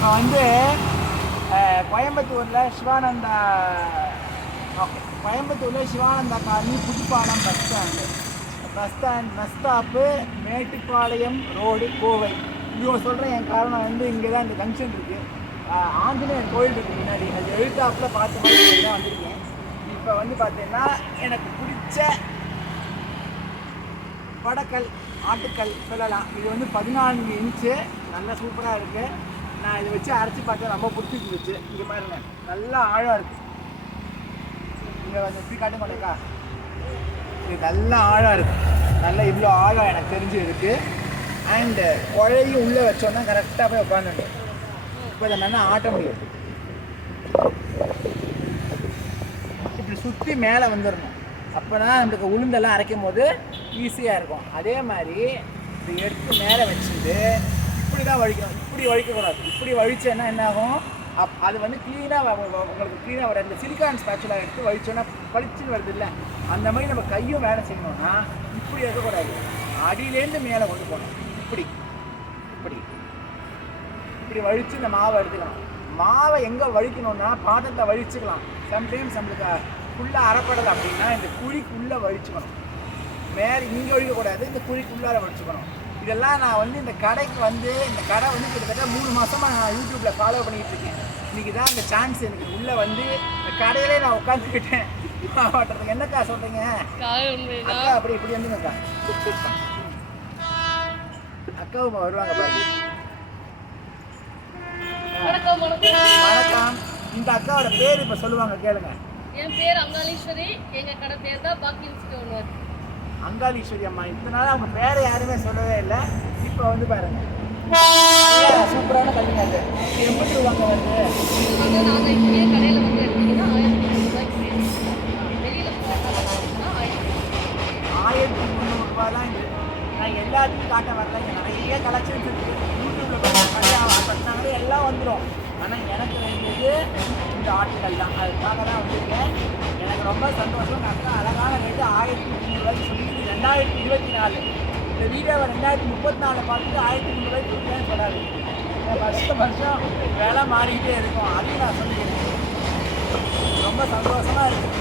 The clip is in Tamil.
நான் வந்து கோயம்புத்தூரில் சிவானந்தா ஓகே கோயம்புத்தூரில் Sivananda colony Puthupalam bus stand bus stand bus stop Mettupalayam road Kovai. இவங்க சொல்கிறேன் என் காரணம் வந்து இங்கே தான் இந்த ஜங்ஷன் இருக்குது ஆஞ்சநேயர் கோயில் இருக்கு முன்னாடி. அது எழுத்தாப்பில் பார்த்து தான் வந்திருக்கேன். இப்போ வந்து பார்த்தீங்கன்னா எனக்கு பிடிச்ச படக்கல் ஆட்டுக்கல் சொல்லலாம். இது வந்து பதினான்கு இன்ச்சு நல்லா சூப்பராக இருக்குது நான் இதை வச்சு அரைச்சி பார்த்தா ரொம்ப பிடிச்சிருந்துச்சு. இங்கே பாருங்க. நல்லா ஆழம் இருக்கு. இங்கே வந்து எப்படி காட்ட மாட்டேங்கா. இது நல்லா ஆழம் இருக்கு. நல்லா இவ்வளோ ஆழம் எனக்கு தெரிஞ்சு இருக்கு. அண்டு குழையும் உள்ளே வச்சோன்னா கரெக்டாக போய் உட்காந்துட்டு இப்போ இதை நல்லா ஆட்ட முடியும். இப்படி சுற்றி மேலே வந்துடணும். அப்போ தான் நம்மளுக்கு உளுந்தெல்லாம் அரைக்கும் போது ஈஸியாக இருக்கும். அதே மாதிரி இதை எடுத்து மேலே வச்சுட்டு இப்படி தான் வழிக்கணும் இப்படி வழிக்கக்கூடாது இப்படி வழிச்சேன்னா என்ன ஆகும் அப் அது வந்து க்ளீனாக உங்களுக்கு க்ளீனாக வர இந்த சிலிக்கான் ஸ்பேச்சுலாம் எடுத்து வழிச்சோன்னா பளிச்சுன்னு வருது இல்லை? அந்த மாதிரி நம்ம கையும் வேலை செய்யணும்னா இப்படி இருக்கக்கூடாது. அடியிலேருந்து மேலே கொண்டு போகணும். இப்படி. இப்படி. இப்படி வழித்து இந்த மாவை எடுத்துக்கலாம். மாவை எங்கே வழிக்கணும்னா பாத்திரத்தை வழிச்சுக்கலாம் சம்டைம்ஸ் நம்மளுக்கு ஃபுல்லாக அறப்படலை அப்படின்னா இந்த குழிக்குள்ளே வழிச்சுக்கணும் மேலே இங்கே வழிக்கக்கூடாது இந்த குழிக்குள்ளார வழிச்சுக்கணும் இதெல்லாம் நான் வந்து இந்த கடைக்கு வந்து இந்த கடை வந்து கிட்டத்தட்ட மூணு மாசமா நான் யூடியூப்ல ஃபாலோ பண்ணிட்டு இருக்கேன் இன்னைக்கு தான் இந்த சான்ஸ் எனக்கு உள்ள வந்து இந்த கடையிலே நான் உட்காந்துக்கிட்டேன் மாவட்டத்துக்கு என்னக்கா சொல்றீங்க? அக்கா அப்படி இப்படி வந்துங்கக்கா அக்காவும் வருவாங்க பாருங்க வணக்கம் இந்த அக்காவோட பேர் இப்ப சொல்லுவாங்க கேளுங்க. என் பேர் அங்காளீஸ்வரி எங்க கடை பேர் தான் பாக்கியம் ஸ்டோன் அங்காளீஸ்வரி அம்மா. இத்தனை நாள் அவங்க பேரை யாருமே சொல்லவே இல்லை. இப்போ வந்து பாருங்க. சூப்பரான இது எப்படி ரூபாங்க வந்து? ஆயிரத்தி முந்நூறுரூவா தான் இது. நான் எல்லாத்தையும் காட்ட வரல. இங்கே நிறைய கலெக்ஷன்ஸ் இருக்குது யூடியூப்பில் பண்ணாங்களே எல்லாம் வந்துடும் ஆனால் எனக்கு வேண்டியது இந்த ஆட்டுகள் தான் அதுக்காக தான் வந்திருக்கேன். எனக்கு ரொம்ப சந்தோஷம். அக்கா அழகான ரேட்டு ஆயிரத்தி முந்நூறுரூவாய்க்கு ரெண்டாயிரத்தி இருபத்தி நாலு. இந்த வீடியோவை ரெண்டாயிரத்தி முப்பத்தி நாலு பார்த்துட்டு ஆயிரத்தி முந்நூறுரூவாய்க்கு கொடுத்தேன்னு சொல்லாது வருஷம் வருஷம் வேலை மாறிக்கிட்டே இருக்கும். அதையும் நான் சொல்லிக்கிறேன். ரொம்ப சந்தோஷமாக இருக்குது